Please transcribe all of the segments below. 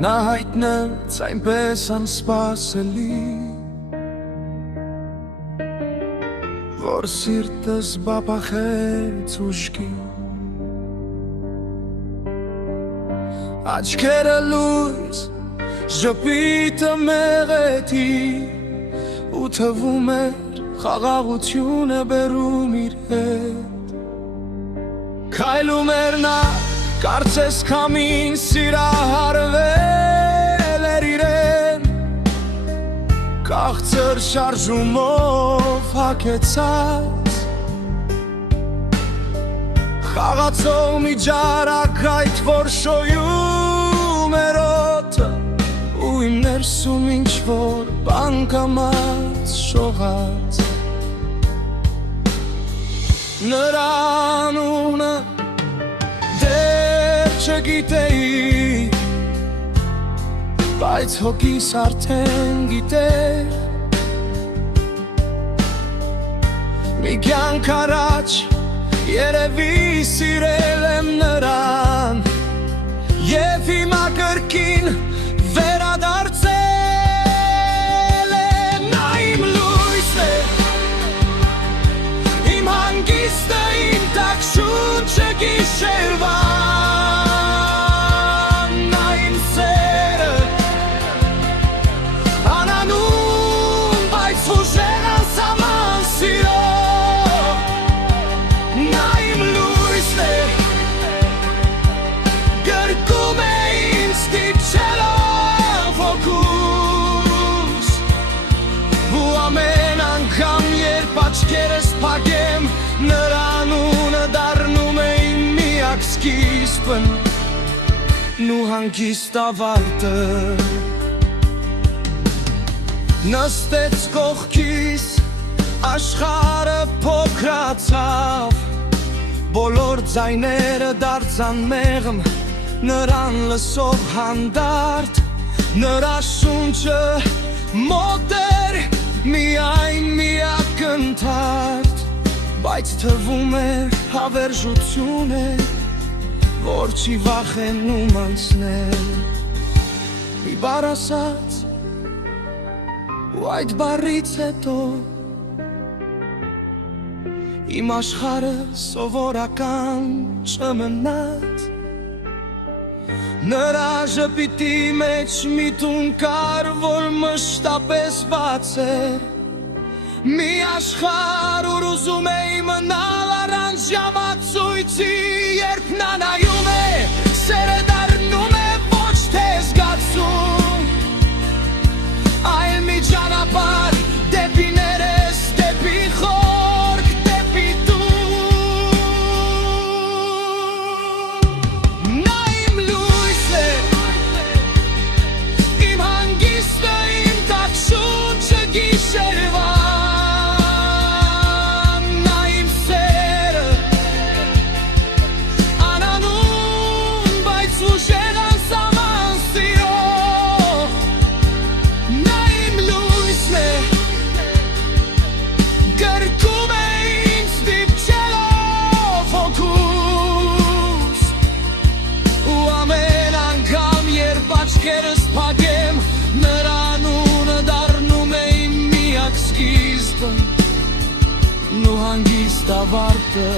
Նա հայտնեց այնպես անսպասելի, որ սիրտս բաբախեց ուշքի, աչքերը լույս, ժպիտը մեղեթի, ու թվում էր խաղաղություն է բերում իր հետ, քայլում էր նա, կարծես քամին սիրահարվել էր իրեն, քաղցր շարժումով հագեցած, խաղացող մի ջարակ այդ որ շոյում էր օդը, ու իմ ներսում ինչ-որ բան կամաց շողաց, նրա անունը չգիտեի, բայց հոգիս արդեն գիտեր, մի կյանք առաջ երևի սիրել եմ նրան, և հիմա կրկին վերադարձել է, նա իմ լույսն է, իմ հանգիստը, իմ տաք շունչը գիշերվա, աչքերս փակեմ, նրա անունը դառնում է իմ միակ սկիզբն ու հանգիստ ավարտը, նստեց կողքիս, աշխարհը փոքրացավ, բոլոր ձայները դարձան մեղմ, նրան լսող հանդարտ, նրա շունչը մոտ էր միայն մի ակնթարթ, բայց թվում էր հավերժություն է, որ չի վախենում անցնել, մի բառ ասաց, ու այդ բառից հետո իմ աշխարհը սովորական չմնաց, նրա ժպիտի մեջ միտում կար, որ մշտապես բաց է, մի աշխարհ, ուր ուզում էի մնալ առանց ժամացույցի, երբ նա նայում է, սերը դառնում է ոչ թե զգացում, այլ մի ճանապարհ դեպի ներես, դեպի խորք, դեպի տուն, նա իմ լույսն է, իմ հանգիստը, իմ տաք շունչը գիշերվա, աչքերս փակեմ, նրա անունը դառնում է իմ միակ սկիզբն ու հանգիստ ավարտը,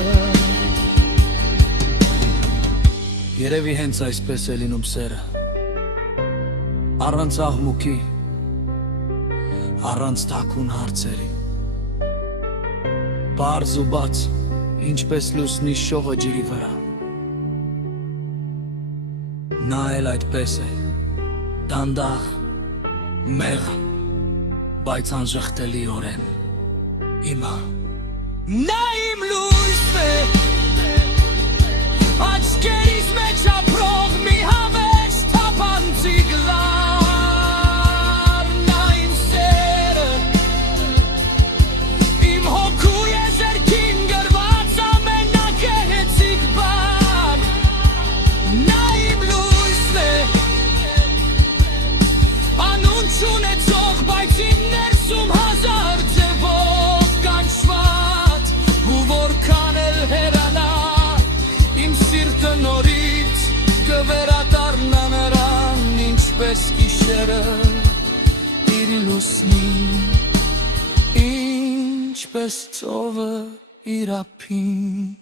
երևի հենց այսպես է լինում սերը, առանց աղմուկի, առանց թաքուն հարցերի, պարզ ու բաց, ինչպես լուսնի շողը ջրի վրա, նա էլ այդպես է, դանդաղ, մեղ, բայց անժխտելիորեն, իմա, նա իմ լույսն է, աչքերիս մեջ ապրող մի հավես թափանցիկ լավ, նա իմ սերը, իմ հոգու եզերքին գրված ամենակեղեցիկ բան, նա իմ լույսն է, անուն չունեցող, բայց իմ ներսում հազար ձևով կանչված, ու որքան էլ հեռանա իմ սիրտը նորից գիշերը իր լուսնի ինչպես ծովը իր ափին